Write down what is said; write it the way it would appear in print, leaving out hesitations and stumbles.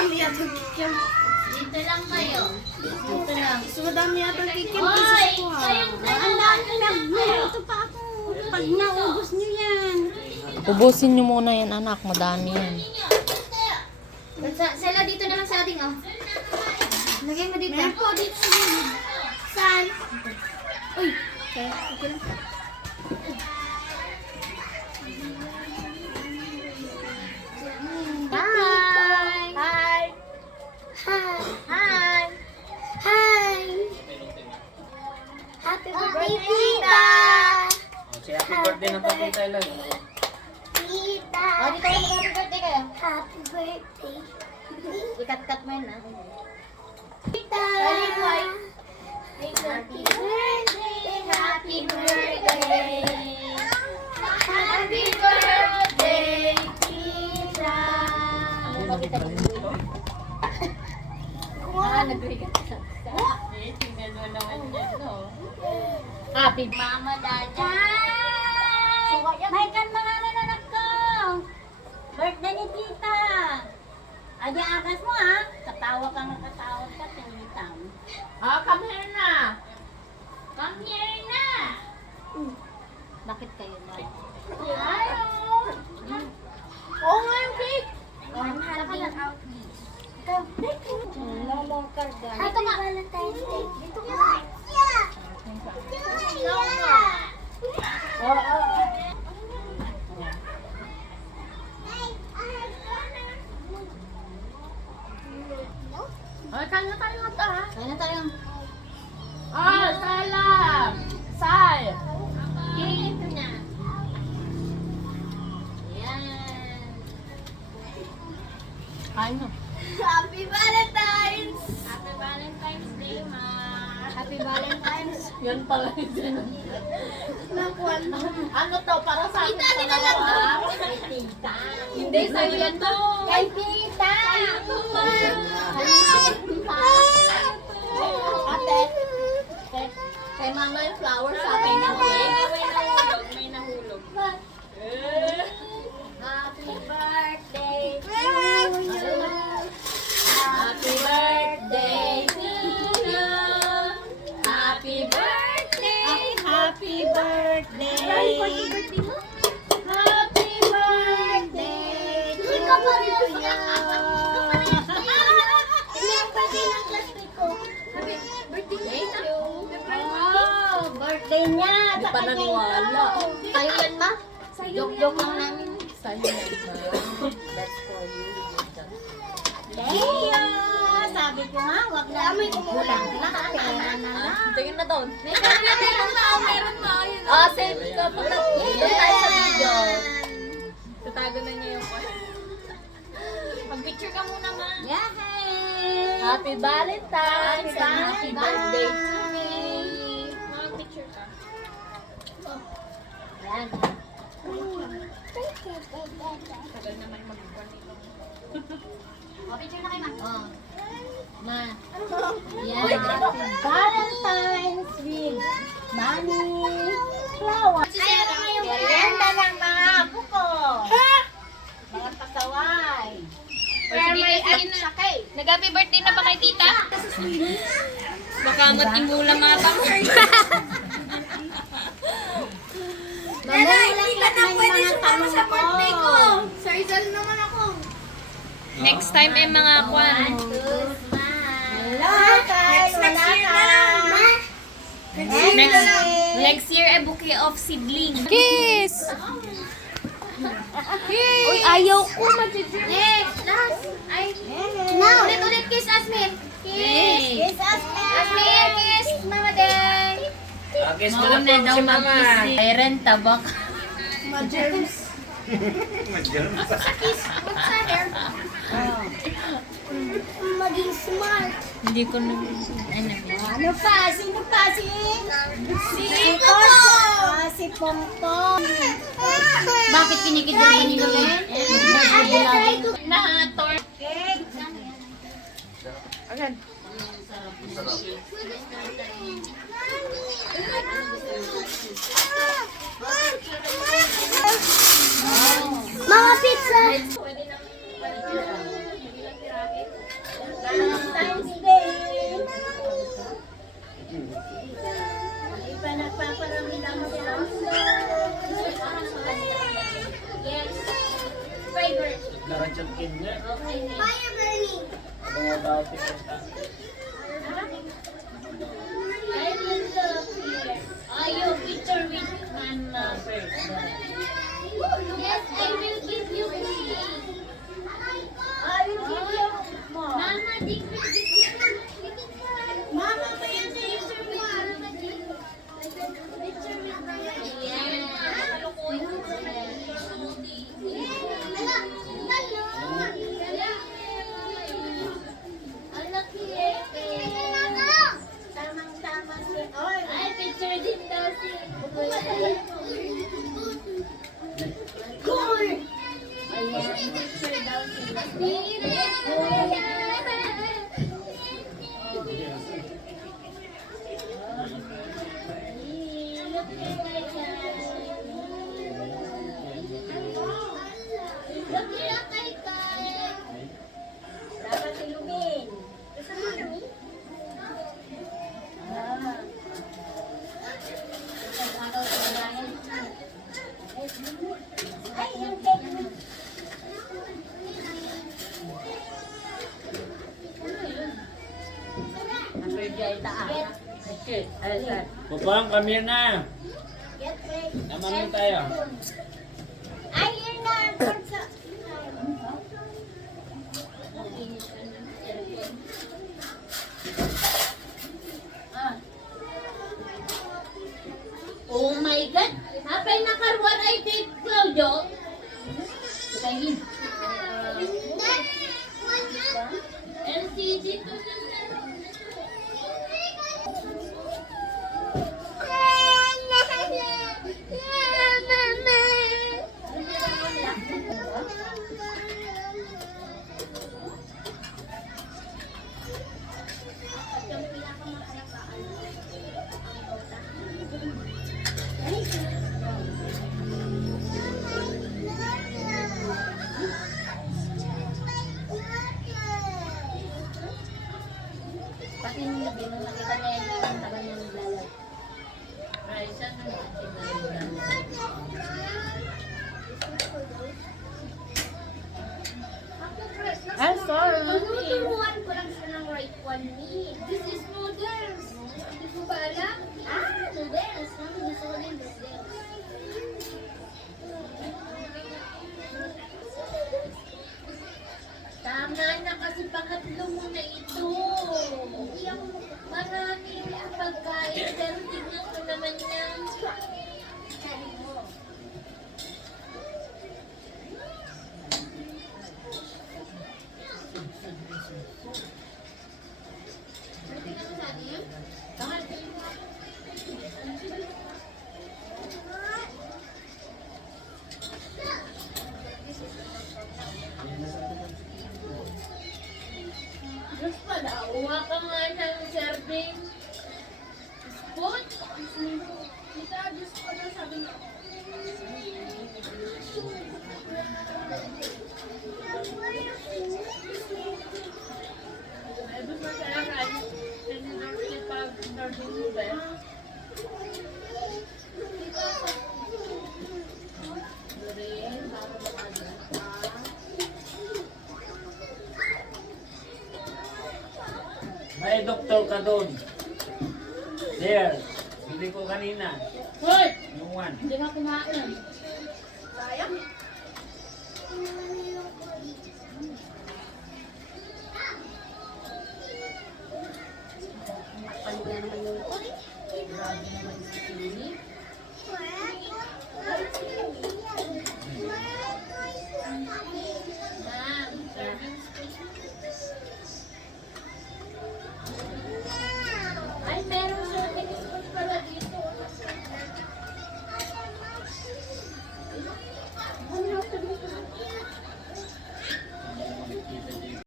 Madami yata kikim. Dito lang kayo. Dito lang. Mas madami yata kikim Hoy! kasi ko ha. Kayong Ang dalawa. dami na. Ito pa ako. Pag naubos niyo yan. Ubusin nyo muna yan, anak. Madami yan. Sela dito na lang sa ating, oh. Lagay mo dito. Meron po dito sa gilid. Saan? Uy. Okay. Okay lang. Hi! Hi. Hi. Hi! Hi. Happy birthday, Tita. Si happy birthday ng tatay Tyler. Tita. Oh, dito kayo mag-happy birthday kayo. Happy birthday. Ikat-kat mo yun, ah. Tita. Alin, boy? Happy birthday. Happy birthday. Happy birthday, Tita. Ano ba kita mag-uwi? Nag-uwi ka. Tingnan mo naman yan, no? Happy Mama Dada! May kan mga nananak ko. Birthday ni Tita. Adi agas mo ha. Katawa ka nga katawa ka. Tinitang. Come here na! Come here na! Bakit kayo na? Oo nga yung cake. I'm having Ito. No more card. Ito ka. Valentine's Day. Dito ka. Oo. Ay, kaya tayo nga ta, ha? Kaya tayo. Salam! Sal! Dito na. Yan. Kain na. Happy Valentine's. Happy Valentine's Day, Ma. Happy Valentine's. Yan pala yun. Nakuan. Ano to? Para sa akin pala. Tita. Hindi, sa'yo yan to. Kay Tita. Ate. Kay mama yung flowers sa akin na May nahulog. Happy birthday. Happy birthday to you. Happy birthday. Happy birthday. Happy birthday to you. Ilang birthday ng classmate ko? Happy birthday to you. Oh, birthday niya. Hindi pa naniwala. Tayo yan, Ma? Joke-joke lang namin. Sa'yo yan. That's for you. Leo! Sabi ko nga, wag na kulang lang. Pera na lang. Tingin na doon. Meron pa. Yun. Save ka pa na. Doon tayo sa video. Tatago na niya yung Mag-picture ka muna, Ma. Yay! Happy Valentine's and happy birthday to me. Mag-picture ka. Yan. Tagal naman mag-picture nito. Picture na kayo, Ma. Oh. Ma. Yan. Valentine's with Mami Flower. Ganda ng mga apo ko. Mga pasaway. Nag-happy birthday na ba kay tita? Baka matimula mata mo. Pero hindi ka na pwede sumama sa birthday ko. Sa Rizal naman ako. Next time ay mga kwan. Wala next year na lang. Next year ay bouquet of seedling. Kiss! Uy, ayaw ko ma-judge. Next, last. Ay, Now. ulit kiss Asmin. Kiss us, Asmin, kiss Mama Day. Guess mo na po si mama. Iron tabak. Ma-germs. Sa hair. Maging smart. Hindi ko na, Ano pa? Sino pa? Si Pongpong. Si Pongpong. Bakit kinikidyan mo ni Lolen? Nahator. Cake. Again. Mga pizza. Pwede naman Pwede ay taas. Okay. Ay, sir. Kupang, come here na. Get ready. Naman tayo. Ay, yun na. Kurso. Ah. Oh my God! Apay nakarwan ay kay Claudio. Kayin. LCD to Pati nung gabi, nung nakita niya yung tagal niya naglalaro. Ay, saan na I'm sorry. Tuturuan ko lang siya ng right one ni. This is noodles. Hindi ko ba alam? Noodles. Mami, gusto ko din noodles. Tama na kasi pangatlo mo na ito. Marami yung pagkain, pero tignan ko naman yan. Tingnan mo sa atin. Diyos pala, uha ka nga ng serving spoon. Kita, Diyos ko na sabi niya. Ay, gusto mo kaya kain. Sinidorsi pag serving mo ba? Durin, para makaganda. May doktor ka doon. There. Bili ko kanina. Hoy! Yung one. Hindi ka kumain. Sayang.